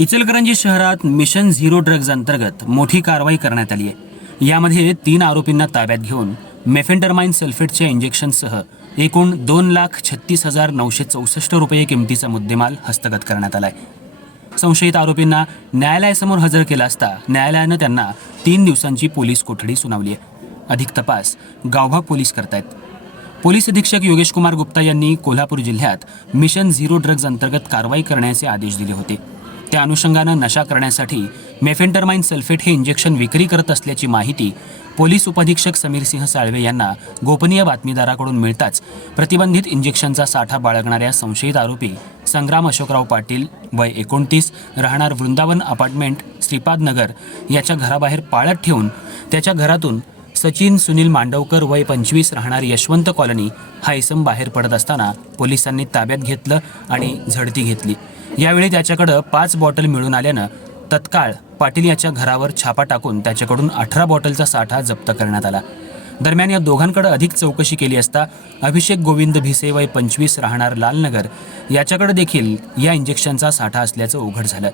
इचलकरंजी शहरात mission zero drugs अंतर्गत मोठी कारवाई करण्यात आली आहे. यामध्ये तीन आरोपींना ताब्यात घेऊन मेफेंटरमाइन सल्फेटच्या इंजेक्शनसह एकूण दोन लाख छत्तीस हजार नऊशे चौसष्ट रुपये किमतीचा मुद्देमाल हस्तगत करण्यात आला आहे संशयित आरोपींना न्यायालयासमोर हजर केला असता न्यायालयानं त्यांना तीन दिवसांची पोलीस कोठडी सुनावली आहे. अधिक तपास गावभाग पोलीस करतायत. पोलीस अधीक्षक योगेश कुमार गुप्ता यांनी कोल्हापूर जिल्ह्यात मिशन झिरो ड्रग्ज अंतर्गत कारवाई करण्याचे आदेश दिले होते. त्या अनुषंगानं नशा करण्यासाठी मेफेंटरमाइन सल्फेट हे इंजेक्शन विक्री करत असल्याची माहिती पोलीस उपअधीक्षक समीर सिंह साळवे यांना गोपनीय बातमीदाराकडून मिळताच प्रतिबंधित इंजेक्शनचा साठा बाळगणाऱ्या संशयित आरोपी संग्राम अशोकराव पाटील वय एकोणतीस राहणार वृंदावन अपार्टमेंट श्रीपाद नगर याच्या घराबाहेर पाळत ठेवून त्याच्या घरातून सचिन सुनील मांडवकर वय पंचवीस राहणार यशवंत कॉलनी हा इसम बाहेर पडत असताना पोलिसांनी ताब्यात घेतलं आणि झडती घेतली. यावेळी त्याच्याकडं पाच बॉटल मिळून आल्यानं तत्काळ पाटील याच्या घरावर छापा टाकून त्याच्याकडून अठरा बॉटलचा साठा जप्त करण्यात आला. दरम्यान या दोघांकडे अधिक चौकशी केली असता अभिषेक गोविंद भिसे वय पंचवीस राहणार लालनगर याच्याकडे देखील या इंजेक्शनचा साठा असल्याचं उघड झालं.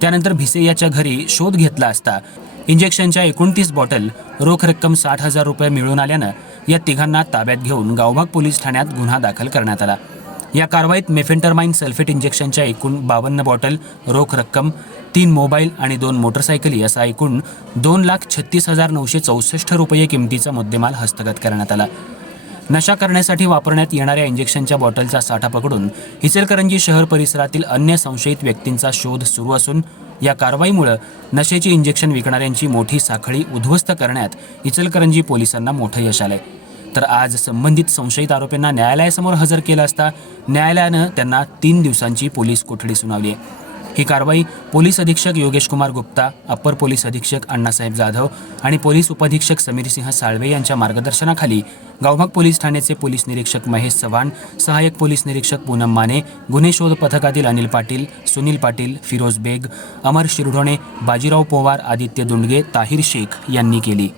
त्यानंतर भिसे याच्या घरी शोध घेतला असता इंजेक्शनच्या एकोणतीस बॉटल रोख रक्कम साठ हजार रुपये मिळून आल्यानं या तिघांना ताब्यात घेऊन गावभाग पोलीस ठाण्यात गुन्हा दाखल करण्यात आला. या कारवाईत मेफेंटरमाइन सल्फेट इंजेक्शनच्या एकूण बावन्न बॉटल रोख रक्कम तीन मोबाईल आणि दोन मोटरसायकली असा एकूण दोन लाख छत्तीस हजार नऊशे चौसष्ट रुपये किमतीचा मुद्देमाल हस्तगत करण्यात आला. नशा करण्यासाठी वापरण्यात येणाऱ्या इंजेक्शनच्या बॉटलचा साठा पकडून इचलकरंजी शहर परिसरातील अन्य संशयित व्यक्तींचा शोध सुरू असून या कारवाईमुळे नशेची इंजेक्शन विकणाऱ्यांची मोठी साखळी उद्ध्वस्त करण्यात इचलकरंजी पोलिसांना मोठं यश आलंय. तर आज संबंधित संशयित आरोपींना न्यायालयासमोर हजर केलं असता न्यायालयानं त्यांना तीन दिवसांची पोलीस कोठडी सुनावली आहे. ही कारवाई पोलीस अधीक्षक योगेश कुमार गुप्ता अप्पर पोलीस अधीक्षक अण्णासाहेब जाधव आणि पोलीस उपअधीक्षक समीरसिंह साळवे यांच्या मार्गदर्शनाखाली गावभाग पोलीस ठाण्याचे पोलीस निरीक्षक महेश चव्हाण सहाय्यक पोलीस निरीक्षक पूनम माने गुन्हे शोध पथकातील अनिल पाटील सुनील पाटील फिरोज बेग अमर शिरढोणे बाजीराव पोवार आदित्य दुंडगे ताहिर शेख यांनी केली.